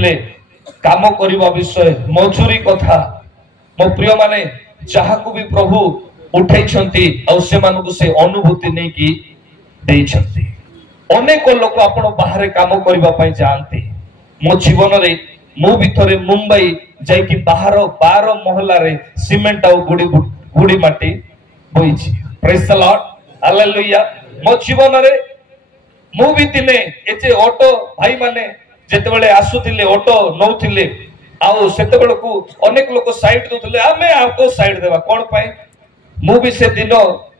कहते काम करने विषय मजूरी कथा मो प्रिय माने जहाँ को भी प्रभु उठे से अनुभूति नहीं कि अनेक लोक आपण बाहर काम करने जाती मो जीवन रे मु भी थरे मुंबई जाइकी बाहर 12 महला रे सीमेंट आ गुड़ी माटी बोईची प्रेज द लॉर्ड हालेलुया मो जीवन रे मु भी दिने एचे ऑटो भाई माने जेते बेले आसुथिले ऑटो नौथिले आउ सेते बेले को अनेक लोक साइड दोथिले आमे आपको साइड देबा कोन पाई मु भी से दिन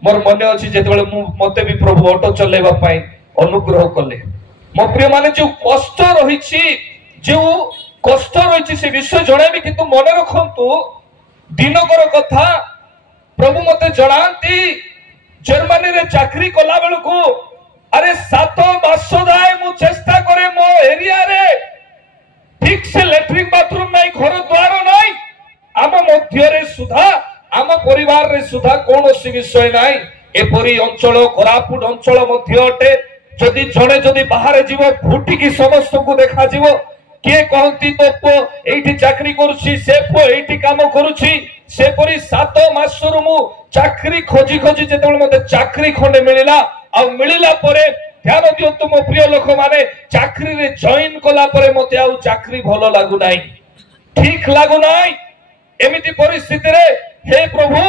मोर मने अछि जेते बेले मु मते भी प्रभु ऑटो चलेबा पाई अनुग्रह कले मो प्रिय माने जो कष्ट रहिछि जो कष्ट रहिछि से विषय जणाबी किंतु मने रखंतु दिनकर कथा प्रभु मते जणांती जर्मनी रे चाकरी कला बेल को अरे 7 मास जाए मु चेष्टा करे मो एरिया रे ठीक से लैट्रिन बाथरूम नहीं घर द्वार नहीं आम मध्य रे सुधा आम परिवार रे सुधा कोनोसी विषय नहीं एपरी अंचल कोरापुट अंचल मध्य अटे जदि जणे जदि बाहर जीव फुटिकी समस्त को देखा जीव किए कहती तो पो एठी चाकरी करूची से पो एठी काम करूची से परी 7 मास रु मु चाकरी खोजी खोजी जेतबेले मते चाकरी खंडे मिलिला आ मिलिला परे ध्यान दियंतु मो प्रिय लोक माने चाकरी रे जॉइन कला परे मते आ चाकरी भलो लागु नाही ठीक लागु नाही एमिति परिस्थिति रे हे प्रभु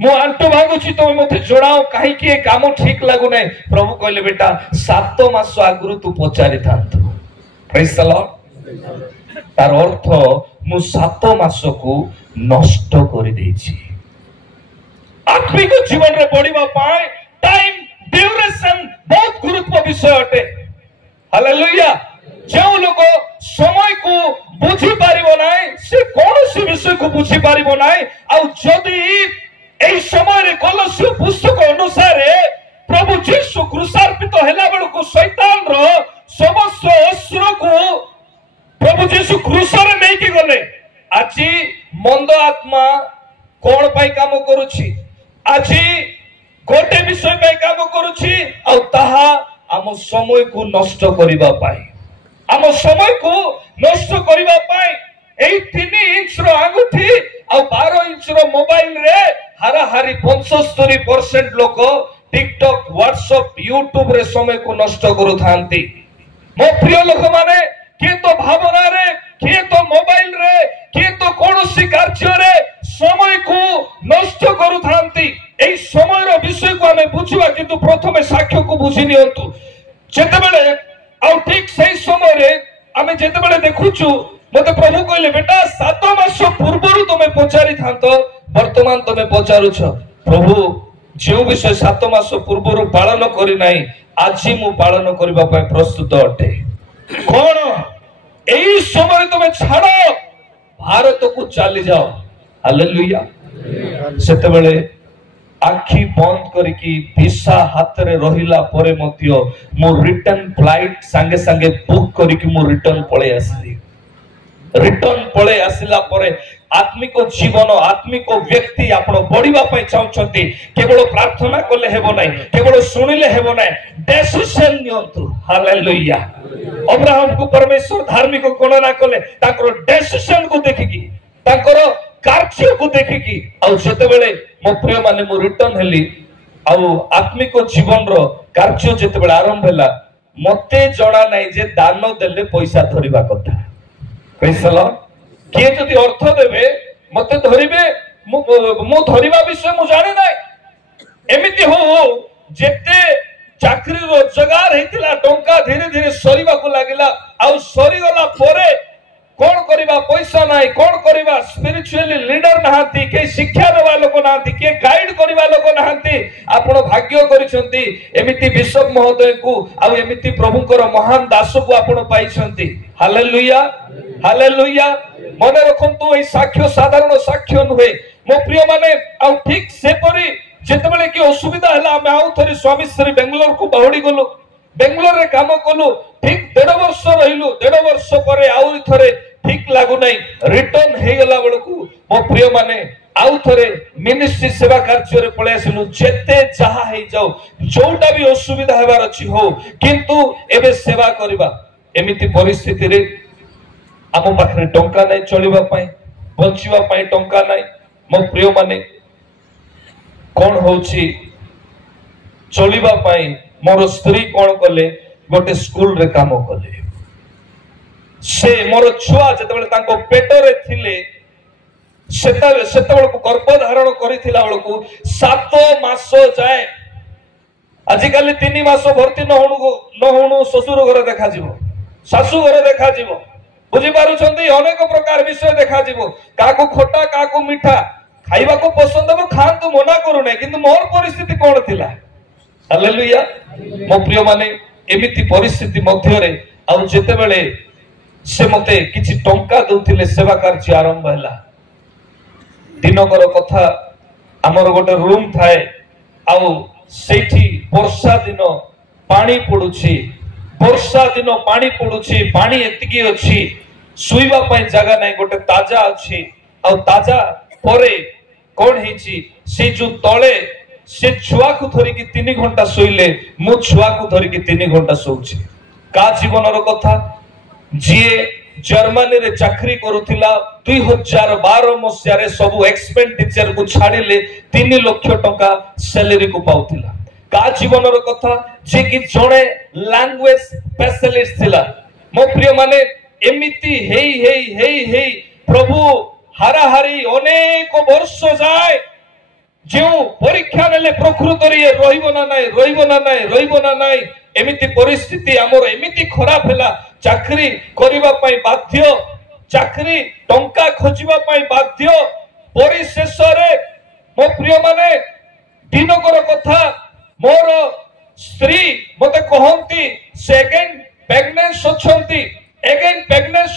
मु आंटू भागुची तो मते जोड़ाओ काहे कि ए काम ठीक लागु नाही प्रभु कहले बेटा 7 मास आगुरु तू पचारि थांतु प्रेज द लॉर्ड तार अर्थ मु 7 मास को नष्ट कर देछि आत्मिक जीवन रे बढ़िबा पाए टाइम ड्यूरेशन बहुत गुरुत्व विषय अटे हालेलुया जो लोग समय को बुझी पारिबो नाही से कोनोसी विषय को बुझी पारिबो नाही आ जदी एई समय रे कलस्य पुस्तक अनुसार प्रभु यीशु क्रूसार्पित हैला बेल को शैतान रो समस्त अस्त्र को प्रभु यीशु क्रूस रे नहीं कि गले आजी मंद आत्मा कोन पाई काम करूची आजी गोटे विषय पे काम करूची आ ताहा आम समय को नष्ट करिबा पाई आम समय को नष्ट करिबा पाई एई 3 इंच रो अंगूठी आ 12 इंच रो मोबाइल रे हाराहारी 75% लोक टिकटॉक व्हाट्सएप यूट्यूब रे समय को नष्ट करू थांती मो प्रिय लोक माने के तो भावना रे के तो मोबाइल रे के तो कोनोसी कार्य रे समय को नष्ट करू थांती एई समय रो विषय को हमें बुझिबा किंतु प्रथमे साक्ष्य को बुझि नियंतु जेते बेले आ ठीक सही समय रे हमें जेते बेले देखुछु मते प्रभु कहले बेटा 7 मास पूर्वरु तमे पचारि थांतो वर्तमान तमे पचारुछ प्रभु जो विषय 7 मास पूर्वरु पालन करि नाही आज मु पालन करबा पय प्रस्तुत अटे कोन एई समय तमे छाड़ो भारत को चली जाओ हालेलुया सेते बेले आखी बंद करके वीसा हाथ रे रहिला परे मध्य मो रिटर्न फ्लाइट संगे संगे बुक करके मो रिटर्न पळे आसली रिटर्न पळे आसिला परे आत्मिक जीवन आत्मिक व्यक्ति आपण बढ़िबा पय चाहउछंती केवल प्रार्थना करले हेबो नाही केवल सुनिले हेबो नाही डिसिजन नियंतु हालेलुया अब्राहम को परमेश्वर धार्मिक गणना कले ताकर डिसिजन को देखिकी ताकर कार्य को देखिकी आ जते बेले मो प्रिय माने मो रिटर्न हेली आ आत्मिक जीवन रो कार्य जते बेले आरंभ हैला मते जणा नाही जे दान देले पैसा धरिबा कथा कैसला के जदि अर्थ देबे मते धरिबे मो धरिबा विषय मु जाने नाही एमिति हो जेते चाकरी रोजगार हेतिला टंका धीरे धीरे सरीबा को लागिला आ सरी गला परे कोन करिबा पैसा नाही कोन करिबा स्पिरिचुअली लीडर नाहांती के शिक्षा देवा लोक नाहांती के गाइड करिबा लोक नाहांती आपण भाग्य करिसंती एमिति बिशप महोदय को आ एमिति प्रभुकर महान दास को आपण पाइसंती हालेलुया हालेलुया मने रखंतु ए साक्ष्य साधारण साक्ष्य नुहे मो प्रिय माने आ ठीक से परी जेतबेले की असुविधा हला हम आउ थरी स्वामी श्री बेंगलोर को बाहुडी गलो बेंगलोर रे काम कलु ठीक 1.5 वर्ष रहिलु 1.5 वर्ष परे आउरी थरे ठीक लागु नाही रिटर्न हे गला बेलकु मो प्रिय माने आउ थरे मिनिस्ट्री सेवा कार्य रे पळे आसिलु जेते जहा हे जाऊ जोटा भी असुविधा हेबार अछि हो किंतु एबे सेवा करबा एमिति परिस्थिति रे आम पाखे टंका नहीं चलवा बंचापी टंका नहीं मो प्रिय माने कौन हो चलवाई मोर स्त्री कौन कले गोटे स्कूल रे काम कले से मोर छुआ जो पेटरे थिले गर्भधारण कर 7 मास जाए आजिकल 3 मास भर्ती न होणु शशुर घर देखा शाशु घर देखा बुझीपार अनेक प्रकार विषय देखा क्या खोटा क्या मीठा खाइबा को पसंद हम खातु मना करूना किंतु मोर परिस्थिति कौन थिला हालेलुया मो प्रिय माने एमिति परिस्थिति मध्य रे आ जेते बेले से मते किछि टंका दउथिले सेवा कार्य आरंभ हैला दिनकर कथा हमर गोटे रूम थाए आ सेठी वर्षा दिन पानी पडुछि वर्षा दिन पानी पडुछि पानी एतिकी अछि सुइबा पई जगह नै गोटे ताजा अछि आ ताजा परे कौन हिची से जो तले से छुआ को धरिकी 3 घंटा सोइले मु छुआ को धरिकी 3 घंटा सोउछि का जीवन रो कथा जे जर्मनी रे चाकरी करूथिला 2012 मसिया रे सब एक्सपेंडिचर को छाडिले 3 लाख टका सैलरी को पाउथिला का जीवन रो कथा जे कि जणे लैंग्वेज स्पेशलिस्ट थिला मो प्रिय माने एमिति हेई प्रभु हाराहारी अनेक वर्ष जाए जो परीक्षा नेले प्रकृत रहिबो ना नाई एमिति परिस्थिति हमर एमिति खराब हैला चाकरी करिबा पई बाध्य चाकरी टंका खोजिबा पई बाध्य परिशेष रे मो प्रिय माने दिनकर कथा मोर स्त्री मते कहंती सेकेंड प्रेग्नेंस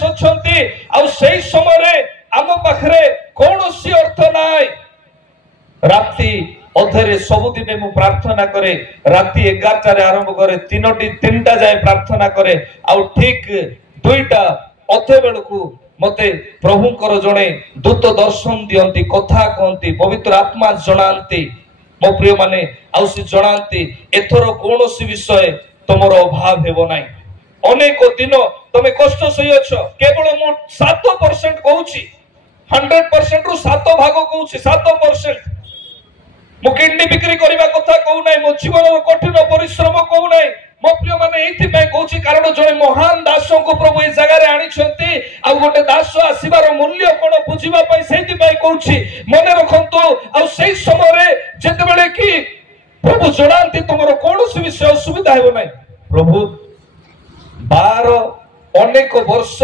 अछंती आ सेही समय रे आम पाखरे कौनसी अर्थ नाई राति अधरे सबुदिने मु प्रार्थना करे राति 11टा रे आरंभ करे 3टा जाए प्रार्थना करे आउ ठीक 2टा अधे बेलकू मते प्रभुंकर जणे दूत दर्शन दियंती कथा कहंती पवित्र आत्मा जणांती मो प्रिय माने आउ से जणांती एथरो कौनसी विषय तमरो अभाव हेबो नाही अनेक दिन तमे कष्ट सही अछ केवल मु 7% कहूची 100% रु 7 भाग कहूची 7% मु किडनी बिक्री करिबा कथा कहू नाही मो जीवन कठिन परिश्रम कहू नाही मो प्रिय माने एथि पे कहूची कारण जणे महान दास को प्रभु ए जगह रे आनी छथि आ गोटे दास आसीबार मूल्य कोन बुझिबा पई सेति पई कहूची मने रखंतु आ सेही समय रे जते बेले कि प्रभु जणांती तुमरो कोनोसी विषय असुविधा हेबो नाही प्रभु 12 अनेक वर्ष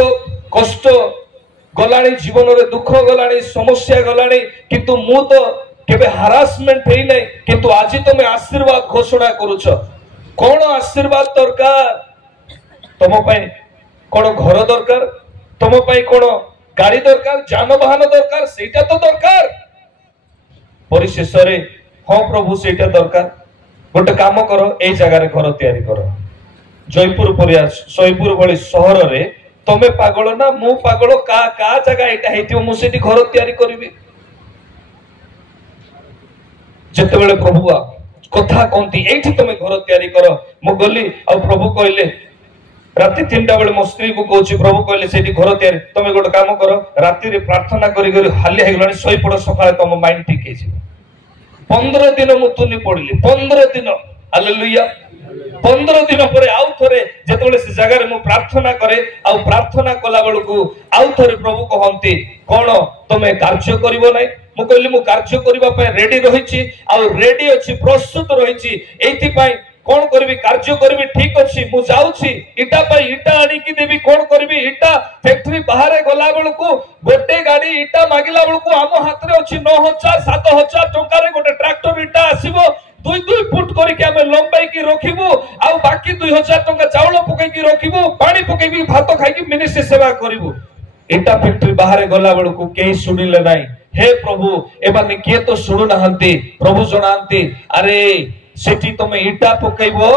कष्ट गलाणी जीवन रे दुख गलाणी समस्या गलाणी किंतु मु तो केबे हरासमेंट हेई नै किंतु आज तुम आशीर्वाद घोषणा करूछ कोन आशीर्वाद दरकार तुम पई कोन घर दरकार तुम पई कोन गाड़ी दरकार जानवाहन दरकार सेटा तो दरकार परिशेष रे हां प्रभु सेटा दरकार गोटे काम करो ए जगह रे घर तयारी करो जयपुर परिया सोईपुर भली शहर रे तमे पागल ना मु पागल का जगह एटा हेतियो मु सेठी घर तयारी करबी जते बेले प्रभु कथा कोंती एठी तमे घर तयारी करो मु गली आ प्रभु कहले राति 3टा बेले मो स्त्री को कहूची प्रभु कहले सेठी घर तयारी तमे गोटे काम करो राति रे प्रार्थना करी करी हाली हेगलानी सोई पड़ सकाळे तम माइंड ठीक हे जी 15 दिन मु तुनी पड़िली 15 दिन हालेलुया 15 दिन पर आउ थरे जेतबेले से जगह रे मु प्रार्थना करे आ प्रार्थना कला बेलकू आउ थरे प्रभु कहंती कोन तमे कार्य करिवो नै मु कहली मु कार्य करिबा पे रेडी रहिछि आ रेडी अछि प्रस्तुत रहिछि एथि पई कोन करबी कार्य करबी ठीक अछि मु जाउछि इटा पई इटा आनी की देबी कोन करबी इटा फैक्ट्री बाहर गला बेलकू गोटे गाड़ी इटा मागिला बेलकू हम हाथ रे अछि 9000 7000 टका रे गोटे ट्रैक्टर इटा आसीबो 2 फुट करके हमें लंबाई की रखिबो आ बाकी 2000 टका चावल पकई की रखिबो पानी पकई की भात खाई की मिनिस्ट्री सेवा करिवो इटा फैक्ट्री बाहर गला बेलकू केही सुनिले नाही हे प्रभु एमाने के तो सुनु नाहंती प्रभु जणांती अरे सेठी तमे इटा पकईबो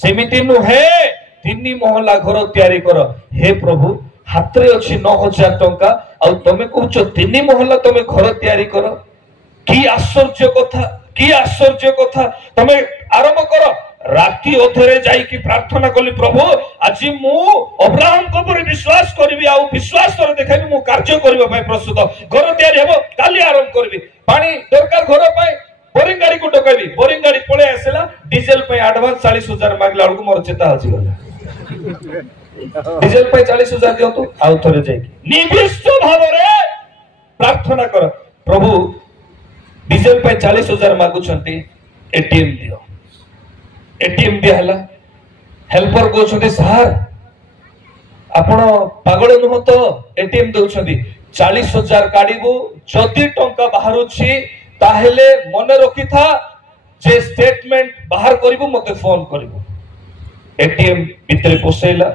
सेमिति नु हे 3 महला घर तयारी कर हे प्रभु हाथ रे अछि 9000 टका आ तमे कहउछ 3 महला तमे घर तयारी कर की आश्चर्य कथा तमे आरंभ कर राति अधरे जाई की प्रार्थना कली प्रभु आज मु अब्राहम को पर विश्वास करबी आउ विश्वास देखाबी मु कार्य करबा पई प्रस्तुत घर तैयारी हेबो काली आरंभ करबी पानी दरकार घर पई बोरिंग गाड़ी को डकाबी बोरिंग गाड़ी पळे आसेला डीजल पई एडवांस 40,000 मागला अलगु मोर चेता अछि गला डीजल पई 40,000 दियो तो आउ थरे जाई निविष्ट भाव रे प्रार्थना कर प्रभु डीजल पई 40,000 मागु छंती एटीएम दियो एटीएम दिया हला हेल्पर को छथि सर आपण पागल नुह तो एटीएम दउ छथि 40,000 काढिबु जदि टंका बाहरु छी ताहेले मने रखी था जे स्टेटमेंट बाहर करिबु मते फोन करिबु एटीएम भितरे पोसेला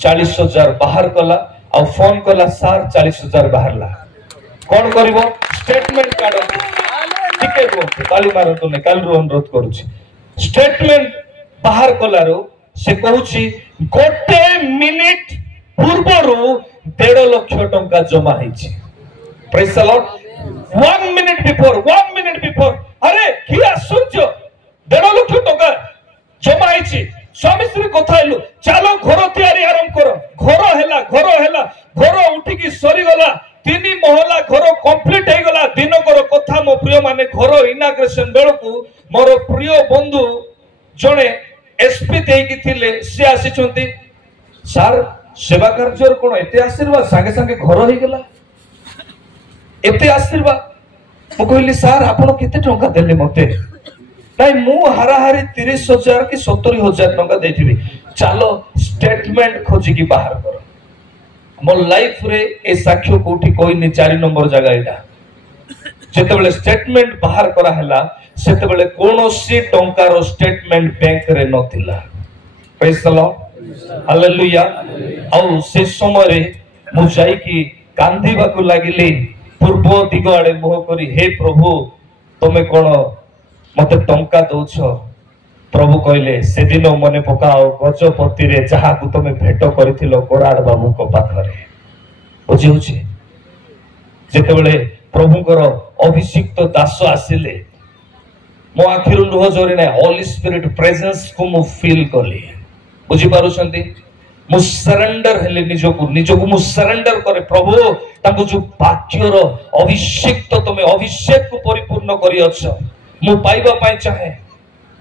40,000 बाहर कला आ फोन कला सर 40,000 बाहरला कोन करिवो स्टेटमेंट काढो ठीके गो ताली मारतो ने काल रो अनुरोध करूची स्टेटमेंट बाहर कलारो से कहूची गोटे मिनिट पूर्वरु 1.5 लाख टंका जमा हैछि praise the lord 1 minute before अरे कि आश्चर्य 1.5 लाख टंका जमा हैछि स्वामी स्त्री कथा हेलु चलो घर तैयारी आरंभ करो घर उठी की सरी गला 3 महला घर कंप्लीट हे गला दिन कर कथा मो प्रिय माने घर इनाग्रेशन बेलकु मोर प्रिय बंधु जणे एसपी देकी थिले से आसीचंती सर सेवा कार्य कोन एते आशीर्वाद संगे संगे घर हे गला एते आशीर्वाद मु कहली सर आपण केते टंका देले मते नाही मु हाराहारी 30,000 कि 70,000 टंका देथिबी चलो स्टेटमेंट खोजी की बाहर कर मो लाइफ रे ए साक्ष्य कोठी कोई नि 4 नंबर जगह एटा जेते बेले स्टेटमेंट बाहर करा हला सेते बेले कोनोसी टंकार स्टेटमेंट बैंक रे नथिला प्रेज द लॉर्ड हालेलुया औ से समय रे मु जाई की कांदीबा को लागिली पूर्व दिग आड़े मुह करी हे प्रभु तुमे कोन मते टंका दउछ प्रभु कहले से दिन मने पकाओ गजपति रे जहा को तुमे भेट करथिलो कोराड बाबू को पाखरे बुझिउछि जेते बेले प्रभुकर अभिषिक्त दास आसिले मो आखिरु लुह जोरी नै होली स्पिरिट प्रेजेंस को मु फील कली बुझी पारुछंती मु सरेंडर हेले निजको मु सरेंडर करे प्रभु ताको जो वाक्यर अभिषेक तुमे अभिषेक को परिपूर्ण करी अछ मु पाइबा पाई चाहे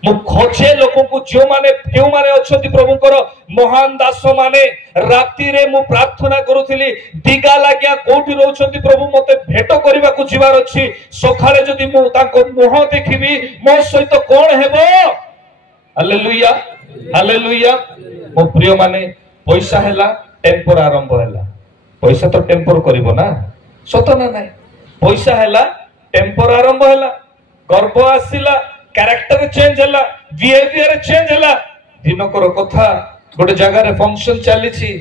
मु खोजे लोक को जो माने क्यों माने अछंती प्रभुकर महान दास माने राती रे मु प्रार्थना करूथिली दिगा लाग्या कोठी रहउछंती प्रभु मते भेट करबा को जीवार अछि सखाळे जदी मु ताको मुह देखिबी मो सहित कोन हेबो हालेलुया हालेलुया मो प्रिय माने पैसा हैला टेम्पर आरंभ हैला पैसा तो टेम्पर करिवो ना सत ना नाही पैसा हैला टेम्पर आरंभ हैला गर्भ आसिला कैरेक्टर चेंज हैला बिहेवियर चेंज हैला दिनकर कथा गोटे जगह रे फंक्शन चली छी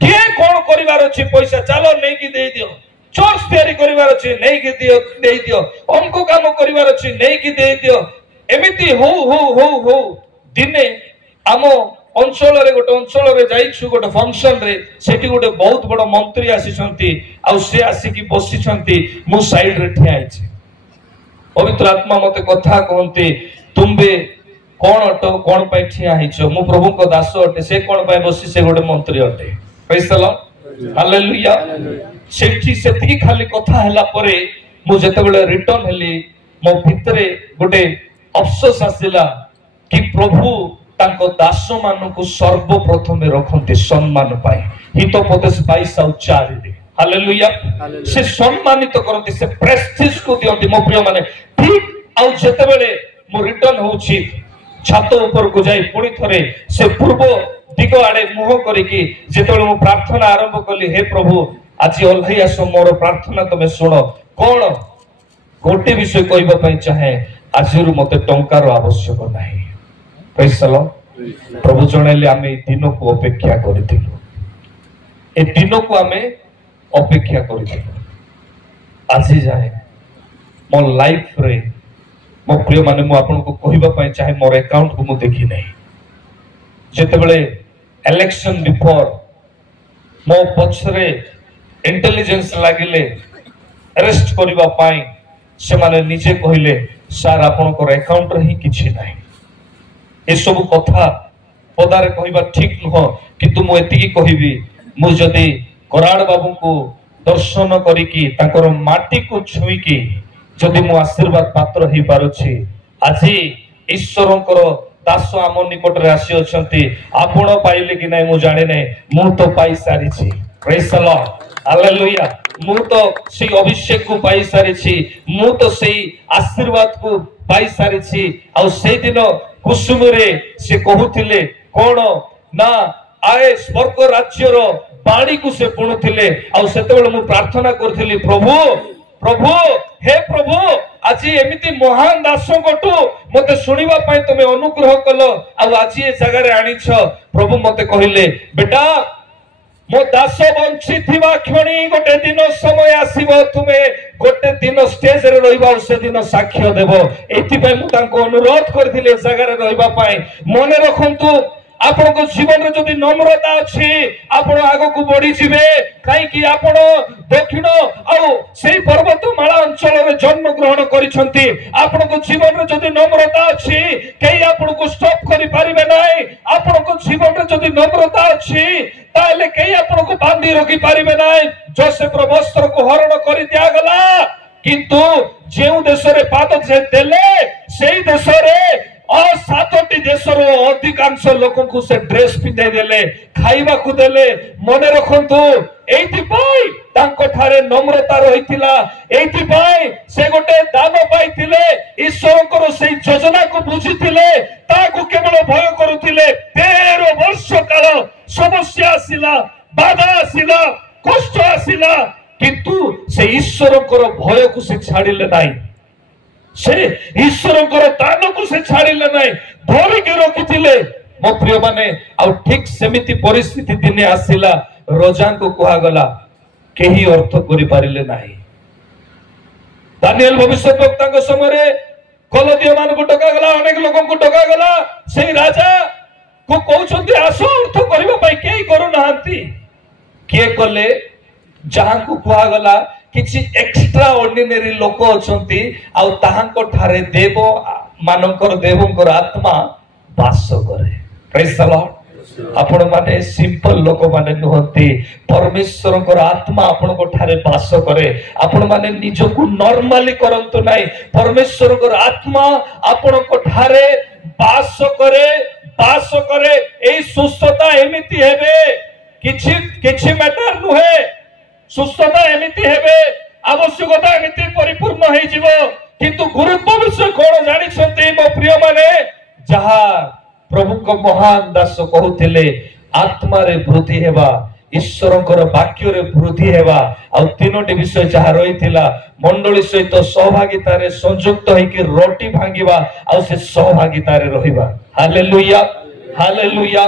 के कोन करिवार अछि पैसा चलो नै की दे दियो चर्च तैयारी करिवार अछि नै की दियो दे दियो हमको काम करिवार अछि नै की दे दियो एमिति हो दिने आमो अंचल रे गोटे अंचल रे जाइछु गोटे फंक्शन रे सेठी गोटे बहुत बड़ मंत्री आसीछंती आ से आसी की बसिछंती मु साइड रे ठिया आइछि पवित्र आत्मा मते कथा कहंती तुंबे कोन अटो कोन पय ठिया आइछो मु प्रभु को दास अटे से कोन पय बसी से गोटे मंत्री अटे प्रेज द लॉर्ड हालेलुया सेठी सेती खाली कथा हला परे मु जते बेले रिटर्न हेली मो भितरे गोटे अफसोस आसिला कि प्रभु तांको दास मानकु सर्वप्रथमे रखंती सम्मान पाए हितोपदेश 22:4 रे हालेलुया से सम्मानित करंती से प्रेस्टीज को दियंती मो प्रिय माने ठीक आ जते बेले मु रिटर्न होउची छातो ऊपर को जाई पुणी थरे से पूर्व दिग आड़े मुह करिकी जते बेले मु प्रार्थना आरंभ कली हे प्रभु आज ओल्है आसो मोर प्रार्थना तमे सुनो कोन गोटे विषय कहबा पई चाहे आजिरु मते टंकार आवश्यक नाही पैसा प्रभु जणेले आमे दिन को अपेक्षा करिथिलु ए दिन को आमे अपेक्षा करिथिलु आज जाए मो लाइफ रे मो प्रिय माने मु आपन को कहबा पई चाहे मोर अकाउंट को मु देखि नै जेते बेले इलेक्शन बिफोर मो पछरे इंटेलिजेंस लागिले अरेस्ट करबा पई से माने निजे कहिले सर आपन को अकाउंट रे ही किछि नै ए सब कथा पदारे कहबा ठीक नुह किंतु मु एतिकी कहबी मु जदी कराड़ बाबू को दर्शन करिकी ताकर माटी को छुईकी जदि मु आशीर्वाद पात्र हो पारुछि आज ईश्वरंकर दास आम निकट रे आसी अछंती आपण पाइले कि नै मु जाने नै मु तो पाई सारिछि प्रेज द लॉर्ड हालेलुया मु तो से अभिषेक को पाई सारिछि मु तो से आशीर्वाद को पाई सारिछि आ से दिन कुसुम रे से कहूथिले कोन ना आए स्वर्ग राज्यर बाणी को से पुणुथिले आ सेतेबेले मु प्रार्थना करथिली प्रभु प्रभु हे प्रभु आज एमिति महान दास गोटू मते सुनिबा पई तुमे अनुग्रह कलो आज ए जगह रे आनिछ प्रभु मते कहिले बेटा मो दास बंची थिबा क्षणी गोटे दिन समय आसीबो तुमे गोटे दिन स्टेज रे रहिबा से दिन साक्ष्य देबो एथि पई मु तांको अनुरोध करथिले जगह रे रहिबा पई मने रखंतु आपण को जीवन रे जदि नम्रता अछि आपण आगो को बढ़ी जिवे काई कि आपण दक्षिण आ सेही पर्वतमाला अंचल रे जन्म ग्रहण करिसंती आपण को जीवन रे जदि नम्रता अछि केही आपण को स्टॉप करि परिबे नै आपण को जीवन रे जदि नम्रता अछि ताले केही आपण को बांधी रखि परिबे नै जोसेफ रो वस्त्र को हरण करि दिया गला किंतु जेउ देश रे पाद जे देले सेही देश रे और सातोटी देशर अधिकांश लोक को से ड्रेस पिंधाई देले खाइबा को देले मने रखंतु एथि पई तांको ठारे नम्रता रहितिला एथि पई से गोटे दान पाइतिले ईश्वरकर से योजना को बुझितिले ताको केवल भय करूतिले 13 वर्ष काल समस्या आसिला बाधा आसिला कष्ट आसिला किंतु से ईश्वरकर भय को से छाडिले नाही से ईश्वरकर दान को से छाडिले नाही धरि के रखितिले मो प्रिय माने आ ठीक सेमिति परिस्थिति दिने आसिला रोजा को कहा गला केही अर्थ करि पारिले नाही दानिएल भविष्यवक्ता के समय रे कलदिय मान को टका गला अनेक लोगों को टका गला से राजा को कहउछंती आसो अर्थ करबा पई केही करू नाहंती के कले जहां को कहा गला किछि एक्स्ट्रा ऑर्डिनरी लोक अछंती आ ताहांको ठारे देव मानकर देवंकर आत्मा वास करे प्रेज द लॉर्ड आपण माने सिंपल लोक माने नहंती परमेश्वरकर आत्मा आपण को ठारे वास करे आपण माने निज को नॉर्मली करंतु नाही परमेश्वरकर आत्मा आपण को ठारे वास करे ए सुस्थता एमिति हेबे किछि मैटर नुहे सुस्थता एमिति हेबे आवश्यकता एमिति परिपूर्ण हे जीवो किंतु गुरुत्व विषय कोन जानि छथि मो प्रिय माने जहा प्रभु को महान दास कहउथिले आत्मा रे वृद्धि हेबा ईश्वरकर वाक्य रे वृद्धि हेबा आ तीनोटी विषय जहा रहितिला मंडली सहित सहभागिता रे संयुक्त होई कि रोटी भांगीबा आ से सहभागिता रे रहिबा हालेलुया हालेलुया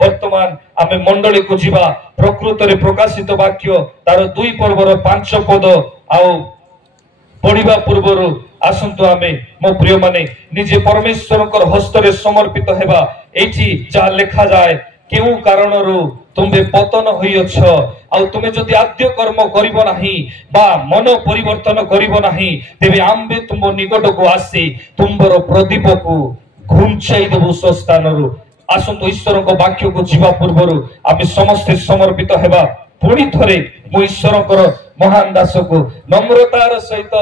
वर्तमान आमे मंडली को जीवा प्रकृत रे प्रकाशित वाक्य तार 2 पर्वर 5 पद आउ पढ़िबा पूर्वर आसंतु आमे मो प्रिय माने निजे परमेश्वरकर हस्त रे समर्पित हेबा एठी जा लेखा जाय केउ कारणरो तुमे पतन होइछ आ तुमे जदि आद्य कर्म करिवो नाही बा मन परिवर्तन करिवो नाही तेबे आम्बे तुम निकट को आसी तुमरो प्रदीप को घुंचाई देबो स्थानरो आसंत ईश्वर को वाक्य को जीवा पूर्वर आमे समस्त समर्पित हेबा पुणी थरे मो ईश्वरकर महान दास को नम्रतार सहित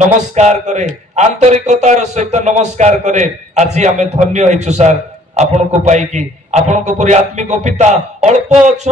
नमस्कार करे आंतरिकतार सहित नमस्कार करे आज आमे धन्य हेछु सर आपण को पाई कि आपण को परि आत्मिक पिता अल्प